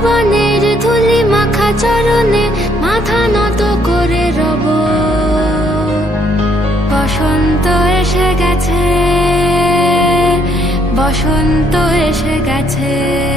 ভুবনের ধুলি মাখা চরণে মাথা নত করে রব। বসন্ত এসে গেছে, বসন্ত এসে গেছে।